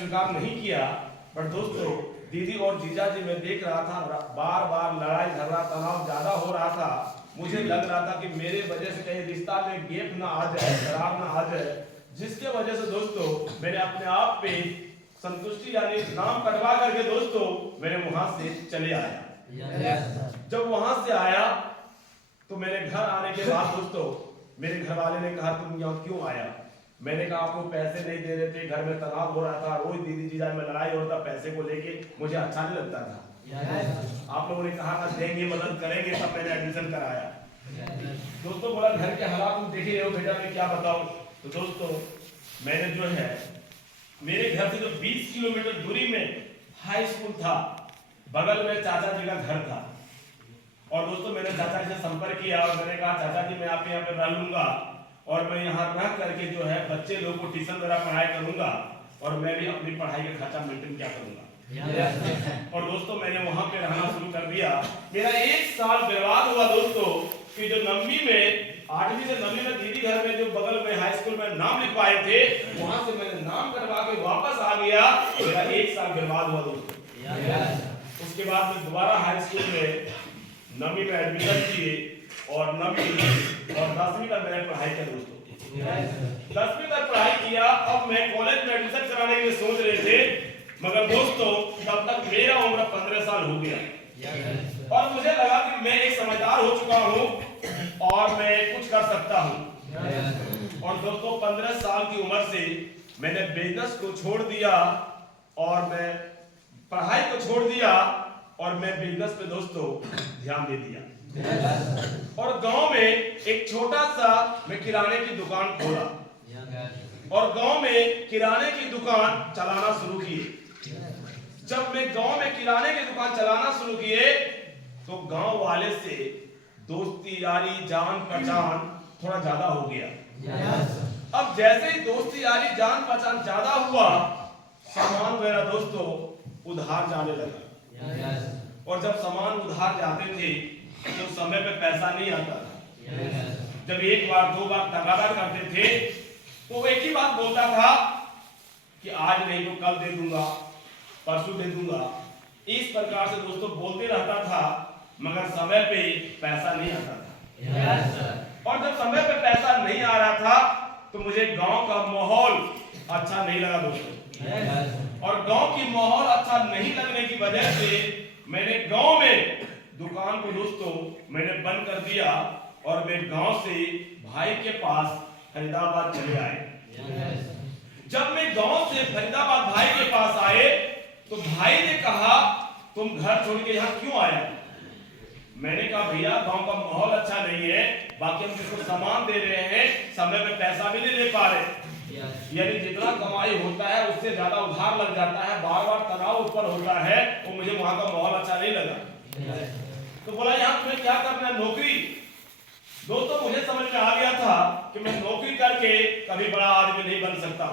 स्वीकार नहीं किया। पर दोस्तों दीदी और जीजा जी मैं देख रहा था बार बार लड़ाई झगड़ा तनाव ज्यादा हो रहा था। मुझे लग रहा था कि मेरे वजह से कहीं रिश्ता में गेप ना आ जाए, दरार ना आ जाए, जिसके वजह से दोस्तों मैंने अपने आप पे संतुष्टि यानी नाम कटवा करके दोस्तों मैंने वहां से चले आया। जब वहां से आया तो मैंने घर आने के बाद दोस्तों मेरे घर वाले ने कहा तुम यहाँ क्यों आया। मैंने कहा आपको पैसे नहीं दे रहे थे, घर में तनाव हो रहा था, रोज दीदी जीजा में लड़ाई होता, पैसे को लेके मुझे अच्छा नहीं लगता था। आप लोगों ने कहा था देंगे मदद करेंगे, तब मैंने एडमिशन कराया। दोस्तों बोला घर के हालात तुम देख रहे हो बेटा, मैं क्या बताऊं। तो दोस्तों मैंने जो है मेरे घर से जो 20 किलोमीटर दूरी में हाई स्कूल था, बगल में चाचा जी का घर था। और दोस्तों मैंने चाचा जी से संपर्क किया और मैंने कहा चाचा जी मैं आपके यहाँ पे रह लूंगा और मैं यहाँ रह करके जो है बच्चे लोग को ट्यूशन वगैरह पढ़ाई करूंगा और मैं भी अपनी पढ़ाई का खर्चा मेंटेन क्या करूंगा। और दोस्तों मैंने वहां पे रहना शुरू कर दिया। मेरा 1 साल बर्बाद हुआ दोस्तों कि जो 9वीं में 8वीं से 9वीं में दीदी घर में जो बगल में हाई स्कूल में नाम लिखवाए थे, वहां से मैंने नाम करवा के वापस आ गया। मेरा 1 साल बर्बाद हुआ दोस्तों। उसके बाद मैं दोबारा हाई स्कूल में 9वीं में एडमिशन किए और 9वीं और 10वीं तक मैंने पढ़ाई किया दोस्तों। 10वीं तक पढ़ाई किया। अब मैं कॉलेज में एडमिशन कराने के लिए सोच रहे थे, मगर दोस्तों तब तक मेरा उम्र 15 साल हो गया और मुझे लगा कि मैं एक समझदार हो चुका हूं और मैं कुछ कर सकता हूं। और दोस्तों 15 साल की उम्र से मैंने बिजनेस को छोड़ दिया और मैं पढ़ाई को छोड़ दिया और मैं बिजनेस पे दोस्तों ध्यान दे दिया। और गांव में एक छोटा सा मैं किराने की दुकान खोला और गांव में किराने की दुकान चलाना शुरू किए। जब मैं गांव में किराने की दुकान चलाना शुरू किए तो गांव वाले से दोस्ती यारी जान पहचान थोड़ा ज्यादा हो गया। अब जैसे ही दोस्ती यारी जान पहचान ज्यादा हुआ, सामान मेरा दोस्तों उधार जाने लगा। और जब सामान उधार जाते थे तो समय पे पैसा नहीं आता था। जब एक बार 2 बार तगादा करते थे तो एक ही बात बोलता था कि आज नहीं तो कल दे दूंगा, परसों दे दूंगा। इस प्रकार से दोस्तों बोलते रहता था, मगर समय पे पैसा नहीं आता था। और जब समय पे पैसा नहीं आ रहा था तो मुझे गांव का माहौल अच्छा नहीं लगा दोस्तों। और गांव की माहौल अच्छा नहीं लगने की वजह से मैंने गांव में दुकान को दोस्तों मैंने बंद कर दिया और मैं गांव से भाई के पास फरीदाबाद चले आए। जब मैं गांव से फरीदाबाद भाई के पास आए तो भाई ने कहा तुम घर छोड़ के यहाँ क्यों आए। मैंने कहा भैया गांव का माहौल अच्छा नहीं है, बाकी हम किसको सामान दे रहे हैं, समय पे पैसा भी नहीं दे पा रहे, यानी जितना कमाई होता है उससे ज्यादा उधार लग जाता है, बार बार तनाव ऊपर होता है, तो मुझे वहां का माहौल अच्छा नहीं लगा। तो बोला यहाँ तुम्हें क्या करना है, नौकरी। दोस्तों मुझे समझ में आ गया था कि मैं नौकरी करके कभी बड़ा आदमी नहीं बन सकता।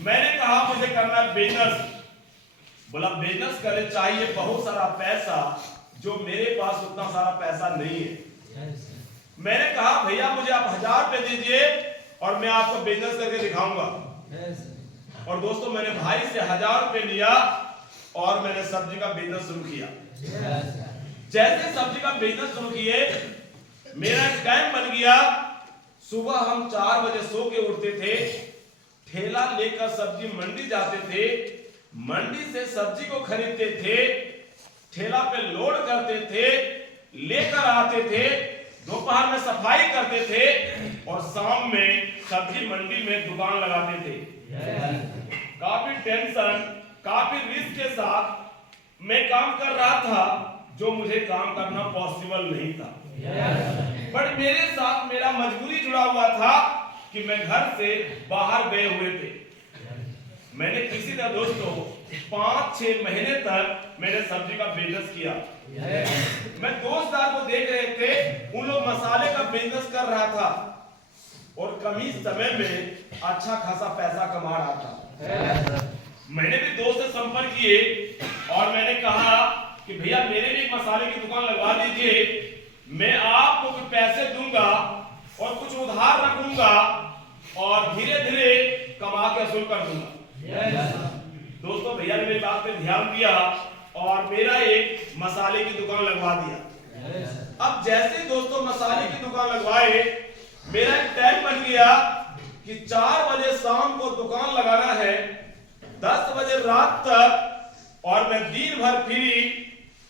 मैंने कहा मुझे करना है बिजनेस। बोला बिजनेस करे चाहिए बहुत सारा पैसा, जो मेरे पास उतना सारा पैसा नहीं है। मैंने कहा भैया मुझे आप 1000 रुपए दीजिए और मैं आपको बिजनेस करके दिखाऊंगा। और दोस्तों मैंने भाई से 1000 रुपए लिया और मैंने सब्जी का बिजनेस शुरू किया। जैसे सब्जी का बिजनेस शुरू किए मेरा टाइम बन गया, सुबह हम 4 बजे सो के उठते थे, ठेला लेकर सब्जी मंडी जाते थे, मंडी से सब्जी को खरीदते थे, ठेला पे लोड करते थे, लेकर आते थे, दोपहर में सफाई करते थे और शाम में सब्जी मंडी में दुकान लगाते थे। काफी टेंशन काफी रिस्क के साथ मैं काम कर रहा था, जो मुझे काम करना पॉसिबल नहीं था। बट मेरे साथ मेरा मजबूरी जुड़ा हुआ था कि मैं घर से बाहर गए हुए थे। मैंने किसी तरह दोस्तों 5-6 महीने तक मैंने सब्जी का बिजनेस किया। मैं दोस्तदार को देख रहे थे, उन लोग मसाले का बिजनेस कर रहा था और कम ही समय में अच्छा खासा पैसा कमा रहा था। मैंने भी दोस्त से संपर्क किए और मैंने कहा कि भैया मेरे भी एक मसाले की दुकान लगवा दीजिए, मैं आपको कुछ पैसे दूंगा और कुछ उधार रखूंगा और धीरे धीरे कमा के असूल कर दूंगा। दोस्तों भैया ने मेरी बात पे ध्यान दिया और मेरा एक मसाले की दुकान लगवा दिया। अब जैसे ही दोस्तों मसाले की दुकान लगवाए, मेरा एक टाइम बन गया कि 4 बजे शाम को दुकान लगाना है, 10 बजे रात तक, और मैं दिन भर फ्री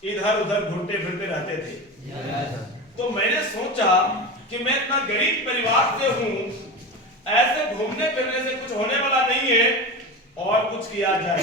इधर उधर घूमते फिरते रहते थे। तो मैंने सोचा कि मैं इतना गरीब परिवार से हूं, ऐसे घूमने फिरने से कुछ होने वाला नहीं है, और कुछ किया जाए।